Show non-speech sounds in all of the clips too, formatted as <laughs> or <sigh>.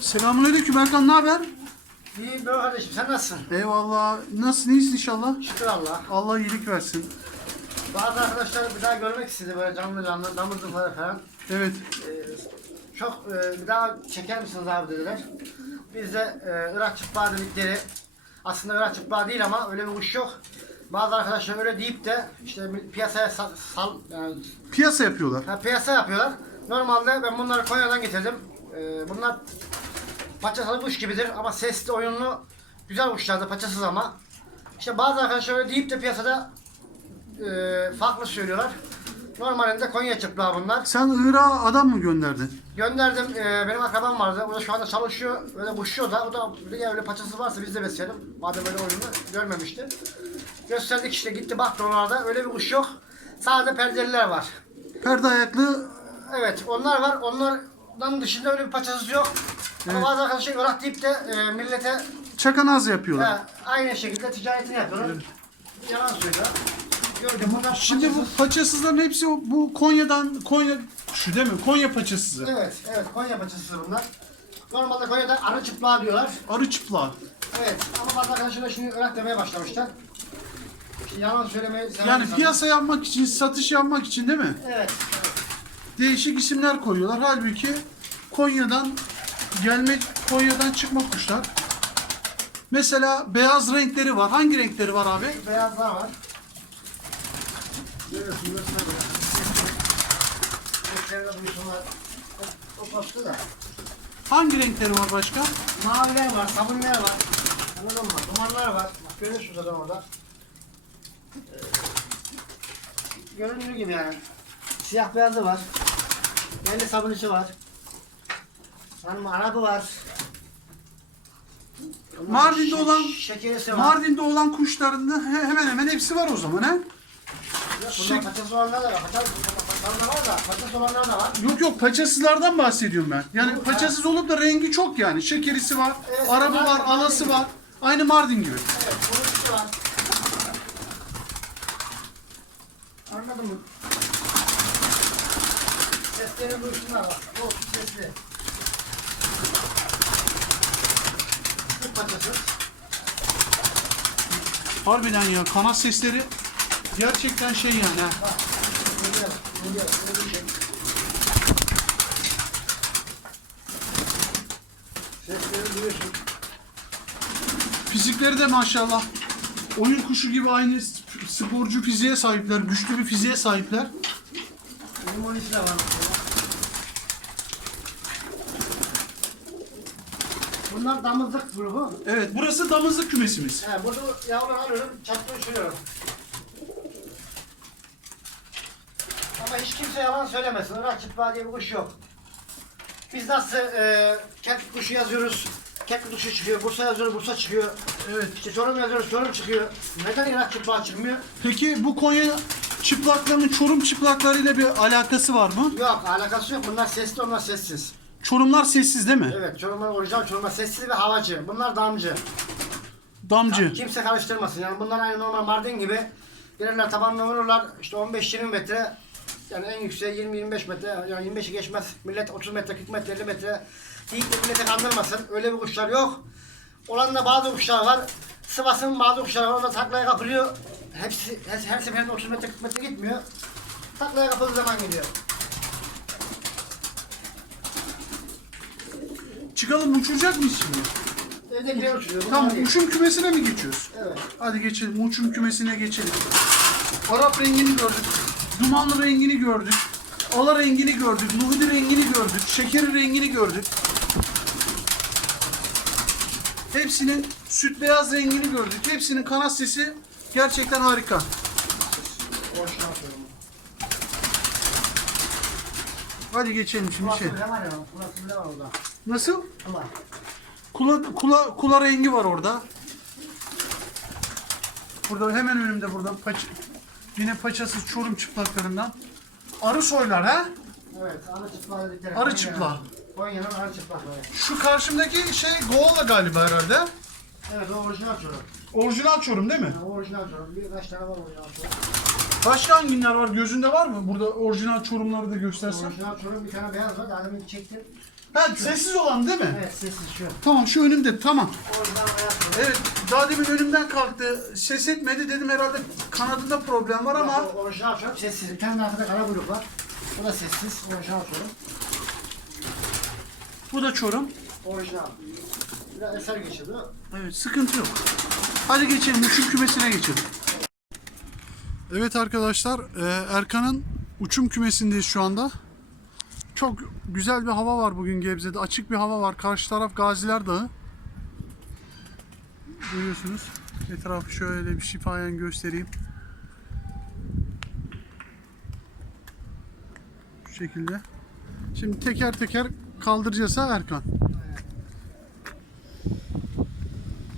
Selamünaleyküm Erkan ne haber? İyi be kardeşim sen nasılsın? Eyvallah. Nasılsın iyisin inşallah? Şükür Allah. Allah iyilik versin. Bazı arkadaşlar bir daha görmek istedi böyle canlı canlı damızlıkları falan. Evet. Ee, çok e, bir daha çeker misiniz abi dediler. Biz de e, Irak çıplağı dedikleri aslında Irak çıplağı değil ama öyle bir kuş yok. Bazı arkadaşlar öyle deyip de işte piyasaya sal, sal yani Piyasa yapıyorlar. Ha, piyasa yapıyorlar. Normalde ben bunları Konya'dan getirdim. Ee, bunlar paçasalı kuş gibidir ama sesli oyunlu güzel kuşlardır paçasız ama. İşte bazı arkadaşlar öyle deyip de piyasada e, farklı söylüyorlar. Normalinde Konya çıplağı bunlar. Sen Irak'a adam mı gönderdin? Gönderdim. e, benim akrabam vardı. O da şu anda çalışıyor. Öyle kuşuyor da. O da bir öyle paçası varsa biz de besleyelim. Madem öyle oyunu görmemişti. Gösterdik işte gitti baktı oralarda. Öyle bir kuş yok. Sadece perdeliler var. Perde ayaklı Evet onlar var. Onlardan dışında öyle bir paçası yok. Ama bazı arkadaşlar Irak deyip de e, millete çakanaz yapıyorlar. e, aynı şekilde ticaretini yapıyorlar. Yalan söylüyor. Gördüm bunlar Şimdi bu paçasız. paçasızların hepsi o- bu Konya'dan Konya şu değil mi? Konya paçasızı. Evet, evet Konya paçası bunlar. Normalde Konya'da arı çıplağı diyorlar. Arı çıplağı. Evet ama bazı arkadaşlar da şimdi Irak demeye başlamışlar. Yalan söylemeyi seven Yani insanlar. piyasa yapmak için, satış yapmak için değil mi? Evet. Değişik isimler koyuyorlar. Halbuki Konya'dan gelme Konya'dan çıkma kuşlar. Mesela beyaz renkleri var. Hangi renkleri var abi? Beyazlar var. Görüyorsun göster böyle. Renklerinde bu işin var. O, o koptu da. Hangi renkleri var başka? Maviler var, sabunlar var. Anladın mı? Dumanlar var. Bak görüyorsunuz zaten orada. Ee, göründüğü gibi yani. Siyah beyazı var. Belli sabun içi var. Hanım arabı var. Ondan Mardin'de olan- şekerisi var. Mardin'de olan kuşların da he- hemen hemen hepsi var o zaman he? Yok, şek- Bunlar patates olanlar da var. Patates, patates da var da patates olanlar da var. Yok yok paçasızlardan bahsediyorum ben. Yani paçasız olup da rengi çok yani. Şekerisi var, Evet, arabı Mardin- var, alası var. Aynı Mardin gibi. Evet, bunun var. Anladın mı? Seslerin duysunlar bak. Bu sesli. Paçası. Harbiden ya kanat sesleri gerçekten şey yani ha. Fizikleri de maşallah oyun kuşu gibi aynı sporcu fiziğe sahipler, güçlü bir fiziğe sahipler. Limonisi de var. Bunlar damızlık grubu. Evet burası damızlık kümesimiz. He, burada yavruları alıyorum, çapta uçuruyorum. Ama hiç kimse yalan söylemesin. Irak çıtbağı diye bir kuş yok. Biz nasıl e, keklik kuşu yazıyoruz, keklik kuşu çıkıyor. Bursa yazıyoruz, Bursa çıkıyor. Evet. İşte Çorum yazıyoruz, Çorum çıkıyor. Neden Irak çıtbağı çıkmıyor? Peki bu Konya çıplaklarının Çorum çıplaklarıyla bir alakası var mı? Yok, alakası yok. Bunlar sesli, onlar sessiz. Çorumlar sessiz değil mi? Evet, Çorumlar orijinal Çorumlar sessiz ve havacı. Bunlar damcı. Damcı. Kimse karıştırmasın. Yani bunlar aynı normal Mardin gibi. Gelirler tabanına vururlar. İşte 15-20 metre. Yani en yükseği 20-25 metre. Yani 25'i geçmez. Millet 30 metre, 40 metre, 50 metre. Deyip de millete kandırmasın. Öyle bir kuşlar yok. Olan da bazı kuşlar var. Sivas'ın bazı kuşları var. Orada taklaya kapılıyor. Hepsi, her, her seferinde 30 metre, 40 metre gitmiyor. Taklaya kapıldığı zaman gidiyor. Çıkalım uçuracak mıyız şimdi? Uçuruyor. bunlar Tamam değil. uçum kümesine mi geçiyoruz? Evet. Hadi geçelim uçum kümesine geçelim. Arap rengini gördük. Dumanlı rengini gördük. Ala rengini gördük. Nuhudi rengini gördük. Şekeri rengini gördük. Hepsinin süt beyaz rengini gördük. Hepsinin kanat sesi gerçekten harika. Orijinal Hadi geçelim şimdi şey. bile var ya. Bile var orada. Nasıl? Allah. Kula, kula, kula rengi var orada. Burada hemen önümde burada paç, yine paçasız çorum çıplaklarından. Arı soylar ha? Evet, arı çıplağı dedikleri. Arı çıplağı. Konya'nın arı çıplakları. Şu karşımdaki şey Goala galiba herhalde. Evet, o orijinal çorum. Orijinal çorum değil mi? Ha, orijinal çorum. Birkaç tane var orijinal çorum. Başka hangiler var? Gözünde var mı? Burada orijinal çorumları da göstersen. Orijinal çorum bir tane beyaz var. Adamın çektim. Ha sessiz olan değil mi? Evet sessiz şu. Tamam şu önümde tamam. Oradan ayakları. Evet daha demin önümden kalktı. Ses etmedi dedim herhalde kanadında problem var ama O- Orijinal çok sessiz. Bir tane arkada kara kuyruk var. O da sessiz. Orijinal çorum. bu da çorum. Orijinal. Biraz eser geçirdi. Evet sıkıntı yok. Hadi geçelim uçum kümesine geçelim. Evet arkadaşlar e, Erkan'ın uçum kümesindeyiz şu anda. Çok güzel bir hava var bugün Gebze'de. Açık bir hava var. Karşı taraf Gaziler Dağı. Görüyorsunuz. Etrafı şöyle bir şifayen göstereyim. Şu şekilde. Şimdi teker teker kaldıracağız ha Erkan.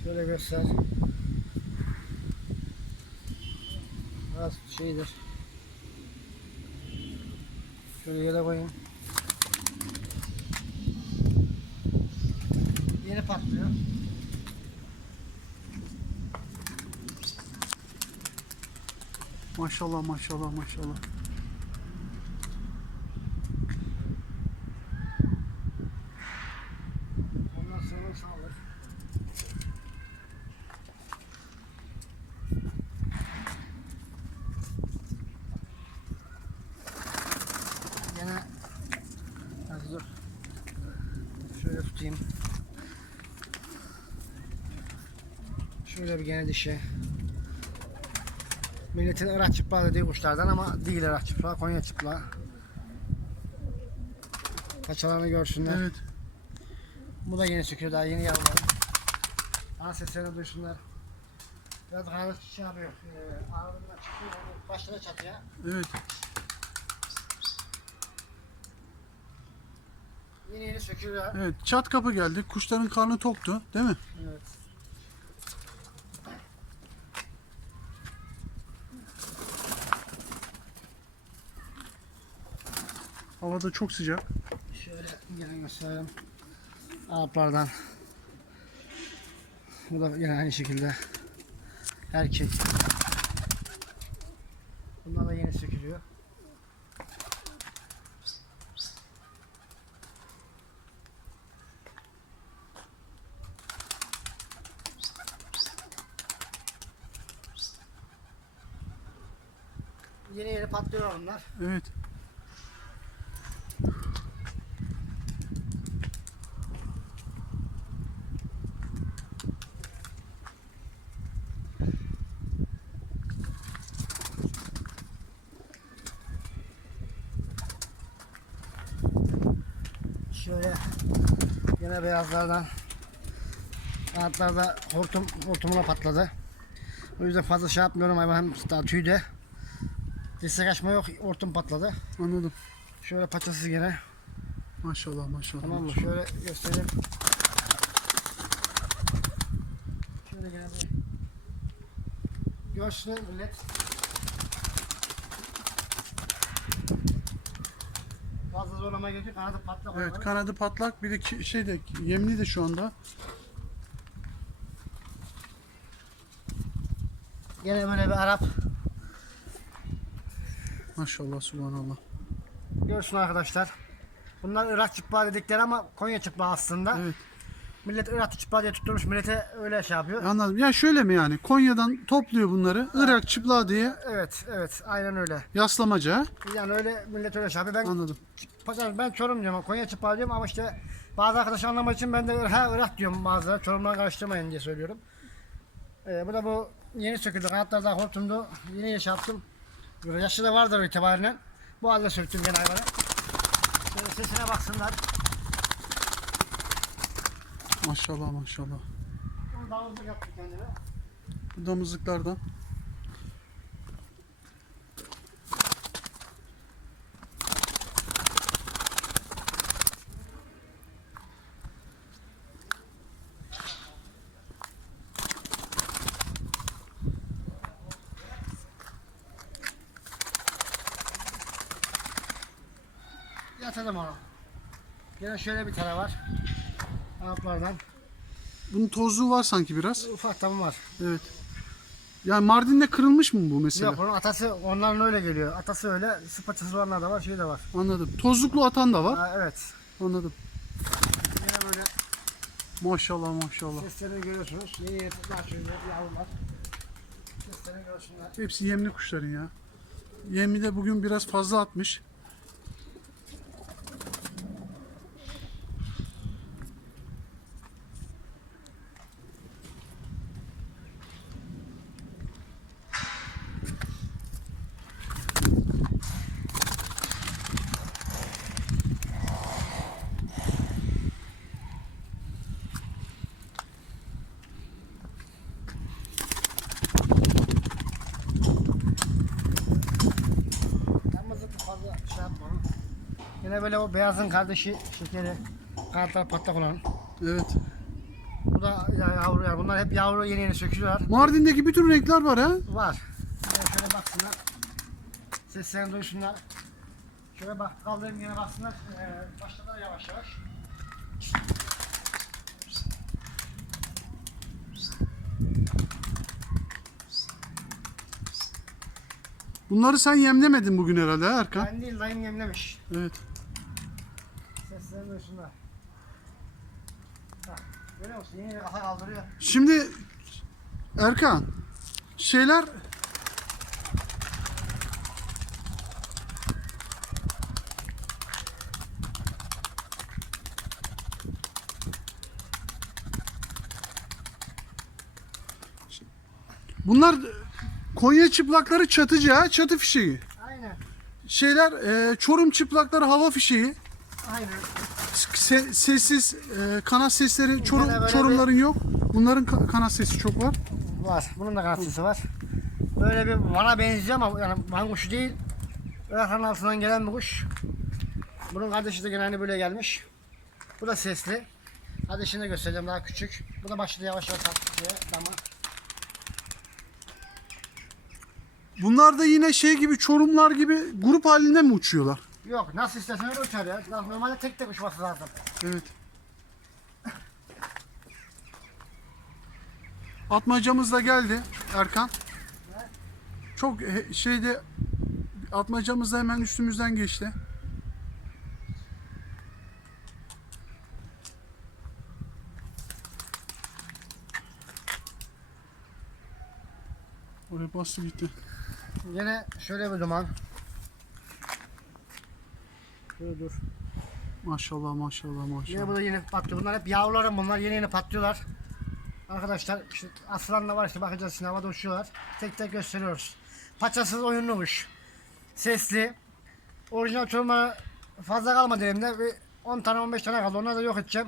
Şöyle göster. Biraz şeydir. Şöyle yere koyayım. Yeni patlıyor. Maşallah maşallah maşallah. Ondan sonra sağlar. Gene Hadi dur. Şöyle tutayım. Şöyle bir gene dişi. Milletin Irak çıplağı dediği kuşlardan ama değil Irak çıplağı, Konya çıplağı. Paçalarını görsünler. Evet. Bu da yeni çıkıyor daha yeni yavrular. Ana seslerini duysunlar. Biraz kanat şey yapıyor. E, ağrından çıkıyor. Başına çatıya. Evet. Yeni yeni sökülüyor. Evet. Çat kapı geldi. Kuşların karnı toktu, değil mi? Evet. Havada çok sıcak. Şöyle yine gösterelim. Araplardan. Bu da yine aynı şekilde. Erkek. Bunlar da yeni sökülüyor. Yeni yeni patlıyor onlar. Evet. Şöyle yine beyazlardan kanatlarda hortum hortumuna patladı. O yüzden fazla şey yapmıyorum ama hem daha tüyde. Dirsek açma yok hortum patladı. Anladım. Şöyle paçasız gene. Maşallah maşallah. Tamam mı? maşallah. Şöyle göstereyim. Şöyle gene görsün millet. Zorlama gelecek kanadı patlak. Evet kanadı patlak bir de ki- şey de yemli de şu anda. Gene böyle bir Arap. Maşallah subhanallah. Görsün arkadaşlar. Bunlar Irak çıplağı dedikleri ama Konya çıplağı aslında. Evet Millet Irak çıplağı diye tutturmuş. Millete öyle şey yapıyor. anladım. Ya şöyle mi yani? Konya'dan topluyor bunları. Irak çıplağı diye Evet, evet. Aynen öyle. yaslamaca. Yani öyle millet öyle şey yapıyor. Ben Anladım. Pazar ben Çorum diyorum, Konya çıplağı diyorum ama işte bazı arkadaş anlamak için ben de ha Irak diyorum bazıları. Çorum'dan karıştırmayın diye söylüyorum. Ee, bu da bu yeni söküldü. Kanatlar daha hortumdu. Yeni yaş yaptım. Yaşı da vardır itibariyle. Bu halde söktüm gene hayvanı. Şöyle sesine baksınlar. Maşallah maşallah. Bunu davuzluk yaptım kendime. Bu damızlıklardan. Yatırdım onu. Yine şöyle bir tane var. Araplardan. Bunun tozluğu var sanki biraz. Ufak tamı var. Evet. Yani Mardin'de kırılmış mı bu mesela? Yok onun atası onların öyle geliyor. Atası öyle. Sıpaçası olanlar da var. Şey de var. Anladım. Tozluklu atan da var. Ha, evet. Anladım. böyle Maşallah maşallah. seslerini görüyorsunuz. Yeni yeni şöyle yavrular. Seslerini görsünler. Hepsi yemli kuşların ya. Yemi de bugün biraz fazla atmış. Fazla şey yapma. Yine böyle o beyazın kardeşi şekeri kanatlar patlak olan. Evet. Bu da ya- yavru yani. Bunlar hep yavru yeni yeni sökülüyorlar. Mardin'deki bütün renkler var ha. Var. Şöyle, şöyle baksınlar. Seslerini duysunlar. Şöyle bak kaldırayım yine baksınlar. Ee, başladılar yavaş yavaş. Bunları sen yemlemedin bugün herhalde ha Erkan. Ben değil dayım yemlemiş. Evet. Seslerini duysunlar. Bak görüyor musun? Yeni kafa kaldırıyor. Şimdi Erkan şeyler Bunlar Konya çıplakları çatıcı ha, çatı fişeği. Aynen. Şeyler e, Çorum çıplakları hava fişeği. Aynen. Se- sessiz e, kanat sesleri Çorum, böyle Çorumların yok. Bunların ka- kanat sesi çok var. Var. Bunun da kanatısı var. Böyle bir bana benziyor ama yani van kuşu değil. Irak'ın altından gelen bir kuş. Bunun kardeşi de gene hani böyle gelmiş. Bu da sesli. Kardeşini de göstereceğim daha küçük. Bu da başladı yavaş yavaş tatlıya dama. Bunlar da yine şey gibi Çorumlar gibi grup halinde mi uçuyorlar? Yok nasıl istersen öyle uçar ya. Normalde tek tek uçması lazım. Evet. Atmacamız da geldi Erkan. Çok he- şeyde atmacamız da hemen üstümüzden geçti. Oraya bastı gitti. Yine şöyle bir duman. Şöyle dur. Maşallah maşallah Yine maşallah. bu da yeni patlıyor. Bunlar hep yavrularım bunlar yeni yeni patlıyorlar. Arkadaşlar işte aslanla var işte bakacağız şimdi havada uçuyorlar. Tek tek gösteriyoruz. Paçasız oyunlu kuş. Sesli. Orijinal çorumları fazla kalmadı elimde. Bir 10 tane 15 tane kaldı. Onları da yok edeceğim.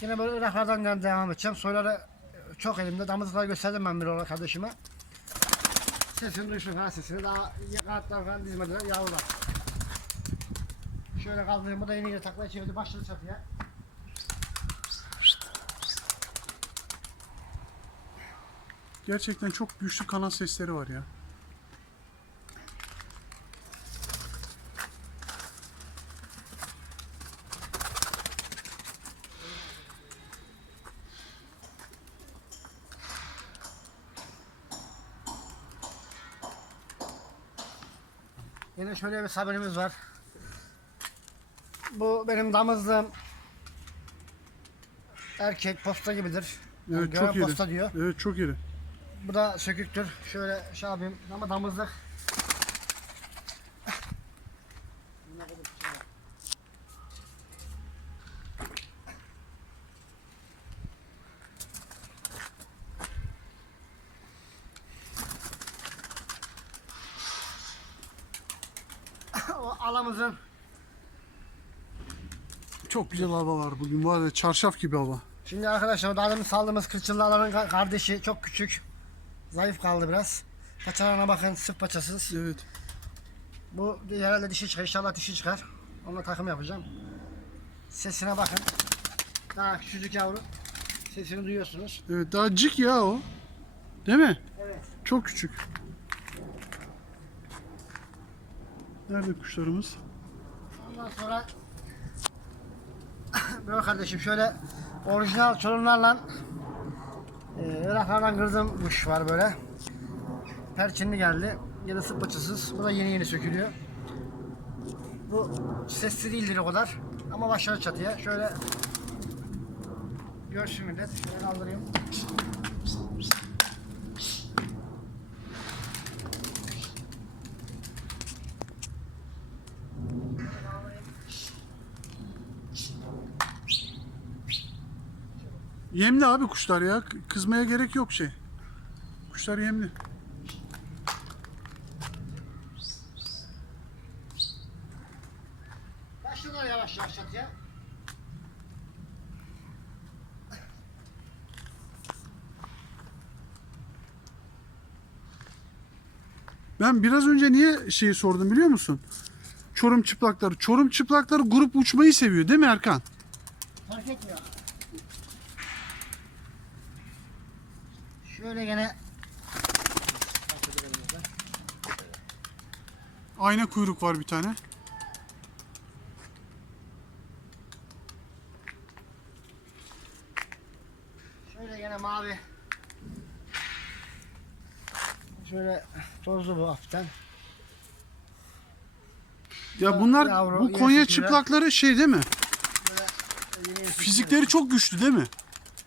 Yine böyle Iraklardan de- devam edeceğim. Soyları çok elimde. Damızlıkları gösterdim ben bir olarak kardeşime. Sesini duysun falan sesini. Daha kanatlar falan dizmediler. Yavrular. Şöyle kaldırayım. Bu da yeni yeni taklaya çevirdi. Başladı çatıya. Gerçekten çok güçlü kanat sesleri var ya. Şöyle bir sabunumuz var. Bu benim damızlığım. Erkek posta gibidir. Yani Evet gören çok iri. posta diyor. Evet çok iri. Bu da söküktür. Şöyle şey yapayım ama damızlık. o alamızın Çok güzel hava var bugün var ya çarşaf gibi hava. Şimdi arkadaşlar daha demin saldığımız kırçıllı alanın ka- kardeşi çok küçük. Zayıf kaldı biraz. Paçalarına bakın sırt paçasız. Evet. Bu herhalde dişi çıkar. İnşallah dişi çıkar. Onunla takım yapacağım. Sesine bakın. Daha küçücük yavru. Sesini duyuyorsunuz. Evet daha cik ya o. Değil mi? Evet. Çok küçük. Nerede kuşlarımız? Ondan sonra böyle kardeşim şöyle orijinal çorumlarla e, Iraklardan kırdığım kuş var böyle. Perçinli geldi. Ya da sırt paçasız. Bu da yeni yeni sökülüyor. Bu sesli değildir o kadar. Ama başladı çatıya. Şöyle görsün millet. Şöyle kaldırayım. Yemli abi kuşlar ya. Kızmaya gerek yok şey. Kuşlar yemli. Başlıyorlar yavaş yavaş çatıya. Ben biraz önce niye şeyi sordum biliyor musun? Çorum çıplakları. Çorum çıplakları grup uçmayı seviyor değil mi Erkan? Fark etmiyor. Şöyle gene Ayna kuyruk var bir tane. şöyle gene mavi. Şöyle tozlu bu hafiften. Ya bunlar Yavru, bu Konya çıplakları şey değil mi? Yeni Fizikleri çok güçlü değil mi?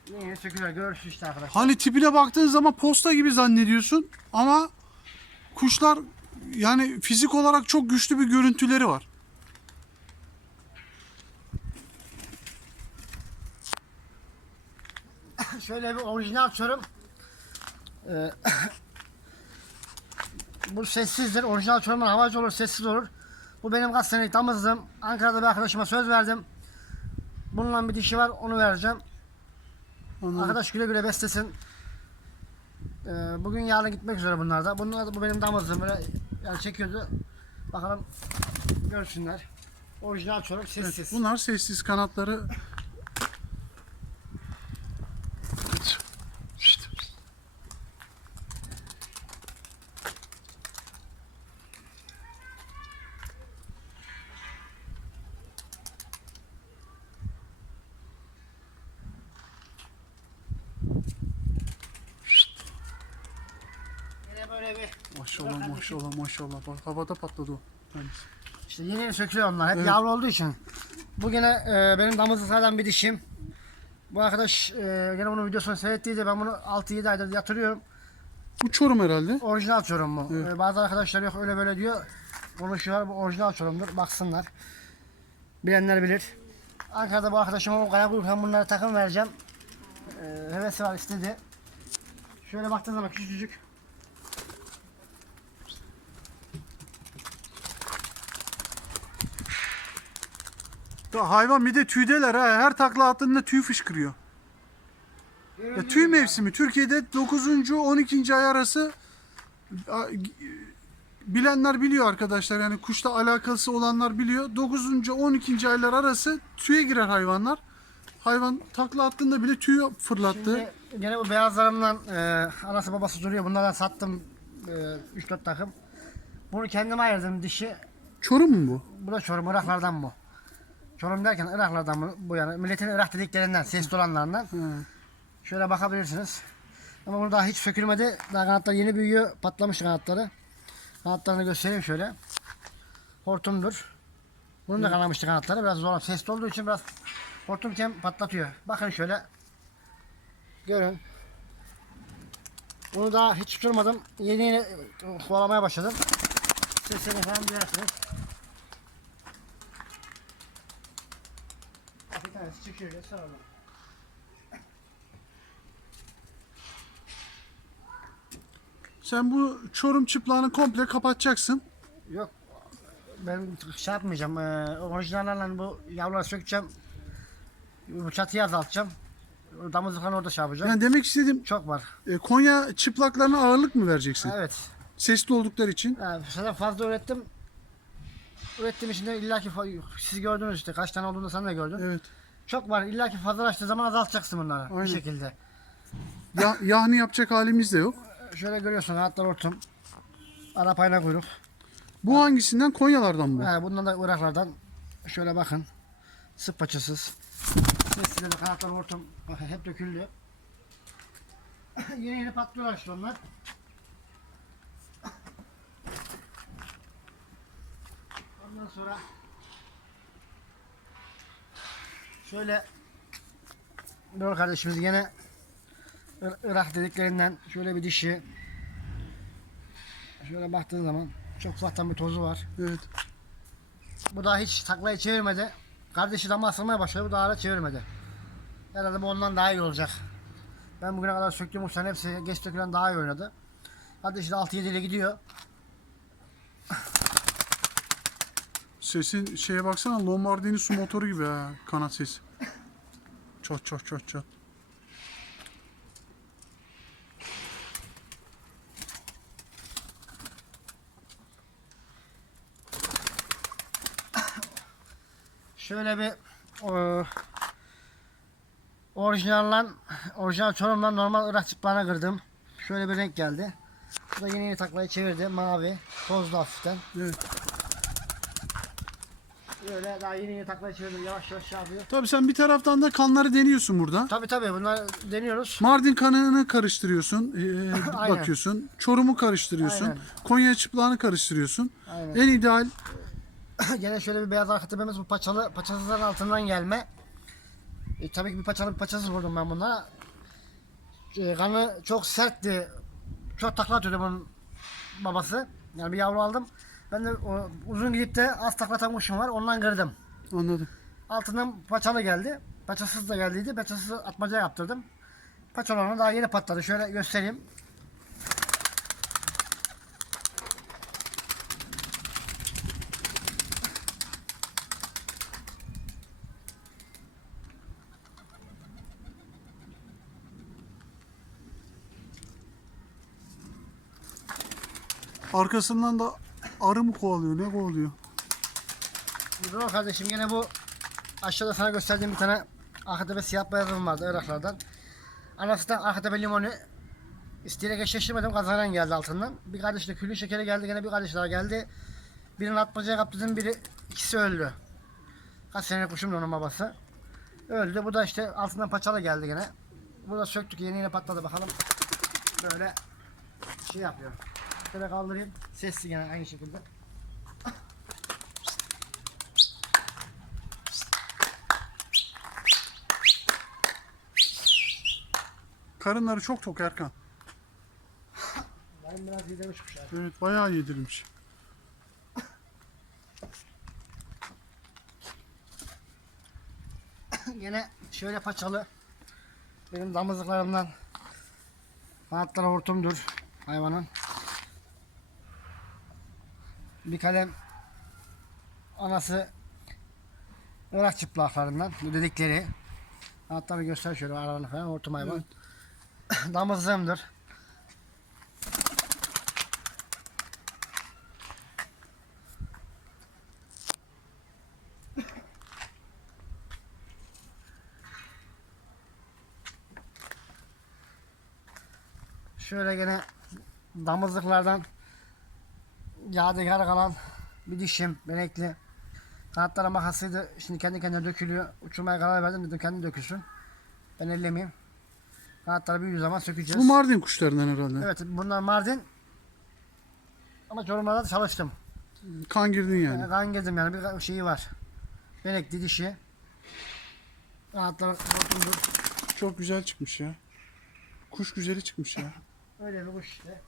Yeni söküler görürsün işte arkadaşlar. Hani tipine baktığın zaman posta gibi zannediyorsun ama kuşlar yani fizik olarak çok güçlü bir görüntüleri var. <laughs> Şöyle bir orijinal çorum. Ee, <coughs> bu sessizdir. Orijinal çorumun havacı olur, sessiz olur. Bu benim kaç senelik damızlığım. Ankara'da bir arkadaşıma söz verdim. Bununla bir dişi var, onu vereceğim. Anladım. Arkadaş güle güle beslesin. Ee, bugün yarın gitmek üzere bunlar da. Bunlar da bu benim damızlığım böyle yani çekiyordu. Bakalım görsünler. Orijinal çorum sessiz. Bunlar sessiz kanatları. Yine böyle bir Maşallah maşallah maşallah. Bak havada patladı o. tanesi. İşte yeni yeni sökülüyor onlar. Hep Evet. yavru olduğu için. Bu gene e, benim damızlıklardan bir dişim. Bu arkadaş e, gene bunun videosunu seyrettiydi. Ben bunu 6-7 aydır yatırıyorum. Bu çorum herhalde. Orijinal çorum bu. Evet. E, bazı arkadaşlar yok öyle böyle diyor. Konuşuyorlar. Bu orijinal çorumdur. Baksınlar. Bilenler bilir. Ankara'da bu arkadaşıma o kaya kuyruktan bunlara takım vereceğim. E, hevesi var istedi. Şöyle baktığın zaman küçücük. Hayvan bir de tüydeler ha. Her takla attığında tüy fışkırıyor. Ya tüy mevsimi Türkiye'de 9. 12. ay arası bilenler biliyor arkadaşlar. Yani kuşla alakası olanlar biliyor. 9. 12. aylar arası tüye girer hayvanlar. Hayvan takla attığında bile tüy fırlattı. Şimdi gene bu beyazlarımdan e, anası babası duruyor. Bunlardan sattım e, 3-4 takım. Bunu kendime ayırdım dişi. Çorum mu bu? Bu da Çorum Iraklardan bu. Çorum derken Iraklardan bu, bu yani. Milletin Irak dediklerinden, sesli olanlarından. Hı. Şöyle bakabilirsiniz. Ama bunu daha hiç sökülmedi. Daha kanatlar yeni büyüyor. Patlamış kanatları. Kanatlarını göstereyim şöyle. Hortumdur. Bunun da kanamıştı kanatları. Biraz zor. Sesli olduğu için biraz hortumken patlatıyor. Bakın şöyle. Görün. Bunu daha hiç tutturmadım. Yeni yeni e, kovalamaya başladım. Sesini falan duyarsınız. Bak Bir tanesi çıkıyor. Onu. Sen bu çorum çıplağını komple kapatacaksın. Yok ben şey yapmayacağım. Ee, orijinallerle bu yavruları sökeceğim. Bu çatıyı azaltacağım. Damızlıklarını orada şey yapacağım. Yani demek istediğim Çok var. e, Konya çıplaklarına ağırlık mı vereceksin? Evet. Sesli oldukları için. Yani zaten fazla ürettim. Ürettiğim için de illaki fa- siz gördünüz işte kaç tane olduğunu sen de gördün. Evet. Çok var. illaki fazlalaştığı zaman azaltacaksın bunları Aynen. bir şekilde. Ya, yahni yapacak halimiz de yok. Şöyle görüyorsun kanatlar hortum. Arap ayna kuyruk. Bu hangisinden? Konyalardan bu. He, bundan da Iraklardan. Şöyle bakın. Sık paçasız. Sesleri de kanatlar hortum. Bakın hep döküldü. <coughs> yeni yeni patlıyorlar işte onlar. Ondan sonra şöyle Doğru kardeşimiz gene Ir- Irak dediklerinden şöyle bir dişi. Şöyle baktığın zaman çok ufaktan bir tozu var. Evet. Bu daha hiç taklayı çevirmedi. Kardeşi dama asılmaya başladı. Bu daha hala çevirmedi. Herhalde bu ondan daha iyi olacak. Ben bugüne kadar söktüğüm uçların hepsi geç dökülen daha iyi oynadı. Kardeşi de 6-7 ile gidiyor. Sesin şeye baksana Lombardini su motoru gibi ha kanat sesi. Çat çat çat çat. Şöyle bir o, orijinallan orijinal Çorum'dan normal Irak çıplağına kırdım. Şöyle bir renk geldi. Bu da yeni yeni taklayı çevirdi. Mavi. Tozlu hafiften. Evet. Böyle daha yeni yeni taklayı çevirdim. Yavaş yavaş şey yapıyor. Tabii sen bir taraftan da kanları deniyorsun burada. Tabi tabi bunlar deniyoruz. Mardin kanını karıştırıyorsun, <laughs> Aynen. bakıyorsun. Çorum'u karıştırıyorsun. Aynen. Konya çıplağını karıştırıyorsun. Aynen. En ideal <coughs> Gene şöyle bir beyaz arka tepemiz bu paçalı paçasızların altından gelme. E, tabii ki bir paçalı bir paçasız vurdum ben bunlara. E, kanı çok sertti. Çok takla atıyordu bunun babası. Yani bir yavru aldım. Ben de o, uzun gidip de az takla takmışım var. Ondan kırdım. anladım. Altından paçalı geldi. Paçasız da geldiydi. Paçasız atmaca yaptırdım. Paçalı olan daha yeni patladı. Şöyle göstereyim. Arkasından da arı mı kovalıyor, ne kovalıyor? Dur kardeşim yine bu aşağıda sana gösterdiğim bir tane Arkatepe siyah beyazım vardı Iraklardan. Anası da Arkatepe limonu isteyerek eşleştirmedim kazanan geldi altından. Bir kardeş de külün şekeri geldi gene bir kardeş daha geldi. Birini atmacaya kaptırdım biri ikisi öldü. Kaç senelik kuşum da onun babası. Öldü. Bu da işte altından paçalı geldi gene. Bu da söktük yeni yeni patladı bakalım. Böyle şey yapıyor. Şöyle kaldırayım. Sesli gene aynı şekilde. Karınları çok tok Erkan. Ben biraz yedirmiş kuşlar. Evet bayağı yedirilmiş. Yine <coughs> şöyle paçalı. Benim damızlıklarımdan. Kanatları hortumdur hayvanın. Bir kalem anası Irak çıplaklarından bu dedikleri. Kanatları göster şöyle aralarını falan hortum hayvan. <laughs> Damızlığımdır. Şöyle gene damızlıklardan yadigar kalan bir dişim benekli. Kanatlara makasıydı. Şimdi kendi kendine dökülüyor. Uçurmaya karar verdim dedim kendi dökülsün. Ben ellemeyeyim. Kanatları büyüdüğü zaman sökeceğiz. Bu Mardin kuşlarından herhalde. Evet bunlar Mardin. Ama Çorum'da da çalıştım. Kan girdin yani. Yani. kan girdim yani bir şeyi var. Benekli dişi. Kanatları. Çok güzel çıkmış ya. Kuş güzeli çıkmış ya. Öyle bir kuş işte.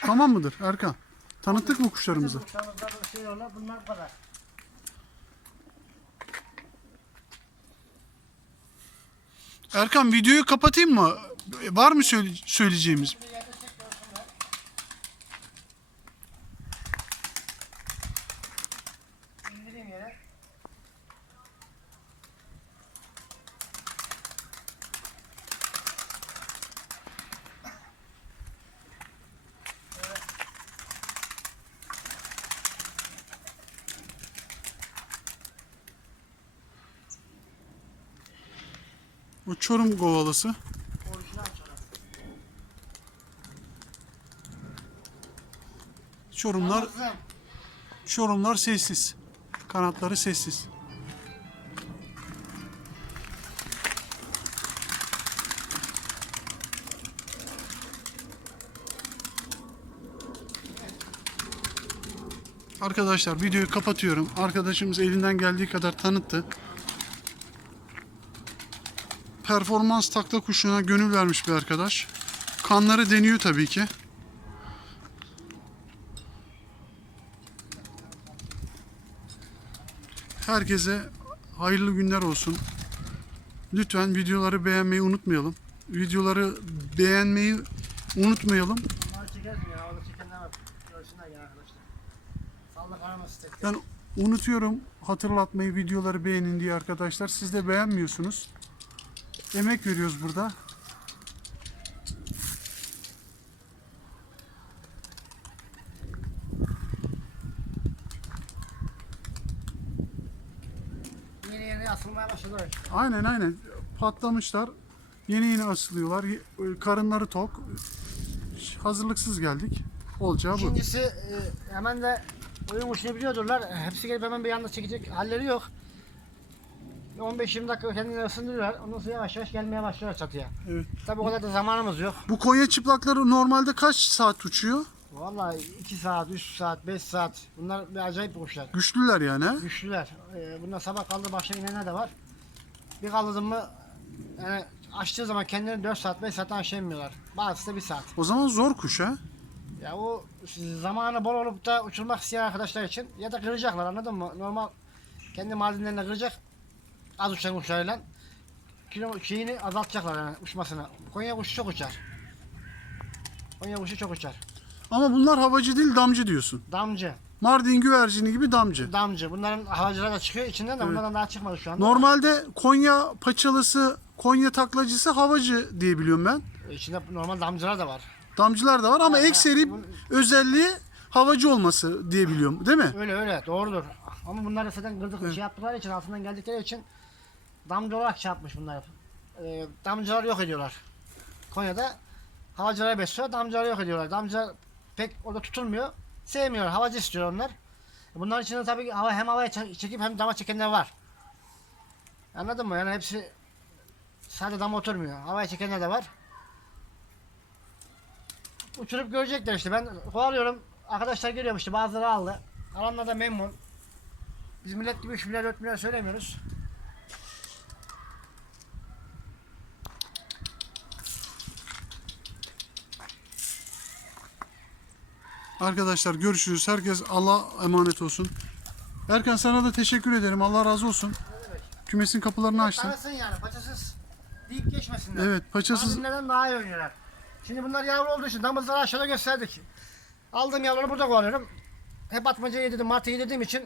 Tamam mıdır Erkan? Tanıttık mı kuşlarımızı? Kuşlarımızda da şey bunlar bu kadar. Erkan videoyu kapatayım mı? Var mı söyle- söyleyeceğimiz? Çorum çorap. Çorumlar. Çorumlar sessiz. Kanatları sessiz. Arkadaşlar videoyu kapatıyorum. Arkadaşımız elinden geldiği kadar tanıttı. Performans takla kuşuna gönül vermiş bir arkadaş. Kanları deniyor tabii ki. Herkese hayırlı günler olsun. Lütfen videoları beğenmeyi unutmayalım. Videoları beğenmeyi unutmayalım. Ben unutuyorum hatırlatmayı, videoları beğenin diye arkadaşlar. Siz de beğenmiyorsunuz. Emek veriyoruz burada. Yeni yeni asılmaya başladı. Aynen aynen. Patlamışlar. Yeni yeni asılıyorlar. Karınları tok. Hazırlıksız geldik. Olacağı bu. İkincisi e, hemen de oyun kuşunu biliyordurlar. Hepsi gelip hemen bir yanda çekecek halleri yok. 15-20 dakika kendini ısındırıyorlar. Ondan sonra yavaş yavaş gelmeye başlıyorlar çatıya. Evet. Tabii o kadar da zamanımız yok. Bu Konya çıplakları normalde kaç saat uçuyor? Vallahi 2 saat, 3 saat, 5 saat. Bunlar bir acayip kuşlar. Güçlüler yani. ha? Güçlüler. Ee, bunlar sabah kaldı başına inenler de var. Bir kaldırdın mı yani açtığı zaman kendilerini 4 saat 5 saatten aşağı inmiyorlar. Bazısı da 1 saat. O zaman zor kuş ha. Ya o zamanı bol olup da uçurmak isteyen arkadaşlar için ya da kıracaklar anladın mı? Normal kendi madenlerine kıracak az uçan kuşlarıyla kilo şeyini azaltacaklar yani uçmasını. Konya kuşu çok uçar. Konya kuşu çok uçar. Ama bunlar havacı değil damcı diyorsun. Damcı, Mardin güvercini gibi damcı. damcı. Bunların havacılar da çıkıyor içinden de bunlardan daha çıkmadı şu anda. Normalde Konya paçalısı, Konya taklacısı havacı diye biliyorum ben. İçinde normal damcılar da var. Damcılar da var ama Ha, ekseri ha, özelliği havacı olması diye biliyorum. Değil mi? Öyle öyle doğrudur. Ama bunlar da zaten kırdık şey yaptıkları için altından geldikleri için damcı olarak şey yapmış bunlar. Ee, damcılar yok ediyorlar. Konya'da havacıları besliyor, damcıları yok ediyorlar. Damcılar pek orada tutulmuyor. Sevmiyor, havacı istiyor onlar. Bunların içinde tabii hava, hem havaya çe- çekip hem dama çekenler var. Anladın mı? Yani hepsi sadece dama oturmuyor. Havaya çekenler de var. Uçurup görecekler işte. Ben kovalıyorum. Arkadaşlar geliyor işte bazıları aldı. Alanlar da memnun. Biz millet gibi 3 milyar 4 milyar söylemiyoruz. Arkadaşlar görüşürüz. Herkes Allah emanet olsun. Erkan sana da teşekkür ederim. Allah razı olsun. Kümesin kapılarını açtın. Tanısın yani paçasız deyip geçmesinler. Evet, paçasız- Mahallelerden daha iyi oynuyorlar. Şimdi bunlar yavru olduğu için damızları aşağıda gösterdik. Aldığım yavruları burada kovalıyorum. Hep atmaca yedirdim, martı yedirdiğim için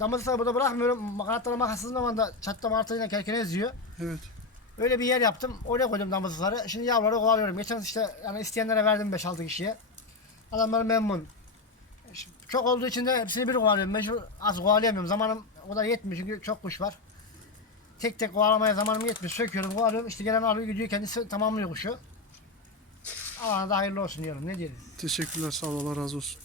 damızları burada bırakmıyorum. Kanatları makasız zamanda çatta martıyla kerkene eziyor. Evet. Öyle bir yer yaptım. Oraya koydum damızları. Şimdi yavruları kovalıyorum. Geçen işte yani isteyenlere verdim 5-6 kişiye. Adamlar memnun. Şimdi Çok olduğu için de hepsini bir kovalıyorum. Mecbur az kovalayamıyorum. Zamanım o kadar yetmiyor çünkü çok kuş var. Tek tek kovalamaya zamanım yetmiyor. Söküyorum, kovalıyorum. İşte gelen alıyor gidiyor kendisi tamamlıyor kuşu. Allah'a da hayırlı olsun diyorum. Ne diyelim. Teşekkürler. Sağ ol. Allah razı olsun.